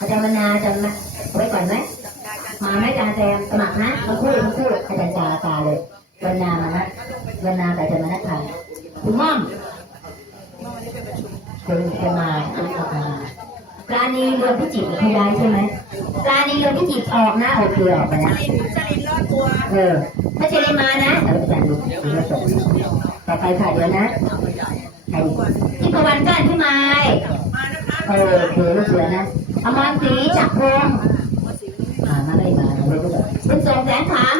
อาจารย์วรรณาอาจารย์มาไว้ก่อนไหมมาไหมอาจารย์แซมสมัครนะมาคู่มาคู่อาจารย์จาตาเลยวรรณามานะวรรณาแต่อาจารย์มานัดทานคุณม่อมคุณจะมาคุณจะมาปลาณีเรือพิจิตรเขาย้ายใช่ไหมปลาณีเรือพิจิตรออกนะโอเคออกไปแล้วสลินรอดตัวเออถ้าเจริญมานะเอออาจารย์ดูดูแลส่งต่อไปค่ะเดี๋ยวนะใครที่ประวันก้านที่ไม้มานะคะเออโอเคลูกเสือนะ อมรศรีจักรพงศ์มามาไม่มาเลยลูกเสือคุณสงแสนขาม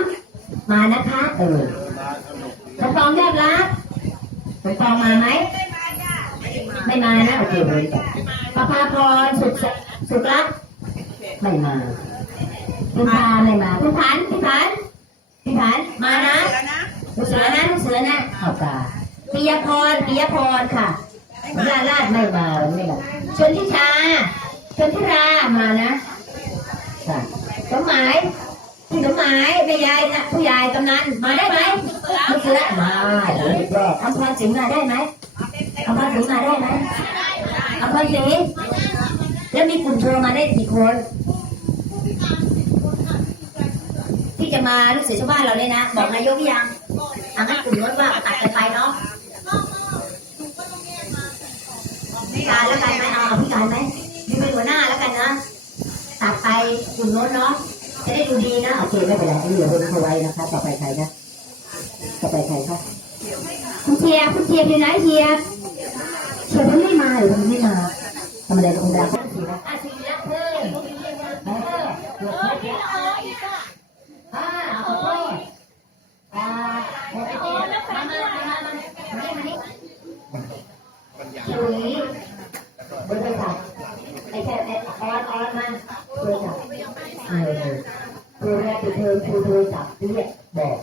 มานะคะ เออสมปองยอดรักสมปองมาไหมไม่มาจ้าไม่มาไม่มานะโอเคเลยจ้ะประภาพรสุขสุขรักไม่มาคุณพาไม่มาคุณพันพี่พันพี่พันมานะลูกเสือนะลูกเสือนะเอาตาปิยพรปิยพรค่ะลาลาดไม่มาวันนี้แหละชนทิชา ชนทิรามานะค่ะสมหมายพี่สมหมายแม่ยายนะผู้ใหญ่กำนันมาได้ไหมลูกเสือมาโอ้ยยอดอำพรสิงห์มาได้ไหมอำพรสิงห์มาได้ไหมอำพรสิงห์แล้วมีกลุ่มโทรมาได้กี่คนที่จะมาลูกเสือชาวบ้านเราเนี่ยนะ บอกนายกหรือยังอางั้นกลุ่มรถว่าตัดกันไปเนาะพิการแล้วกันไหมเอาเอาพิการไหมมีเป็ นหัวหน้าแล้วกันนะตัดไปกลุ่มโน้นเนาะจะได้ดูดีนะโอเคไม่เป็นไรที่เหลือคนเขาไว้นะคะต่อไปใครนะต่อไปใครคะคุณเทียบคุณเทียบอยู่ไหนเทียบเทียบมันไม่มาหรือมันไม่มาทำอะไรตรงดาวก็สีนะอะสีละเพิ่มเออเดี๋ยวเดี๋ยวอ่าขอโทษอ่าเดี๋ยวไปเจอมามามามามามานี่มานี่ชุยบริษัท ไอ้แค่ไอ้ออนออนมาบริษัทเออครูแรกติดเทอมครูโทรศัพท์เรียกบอก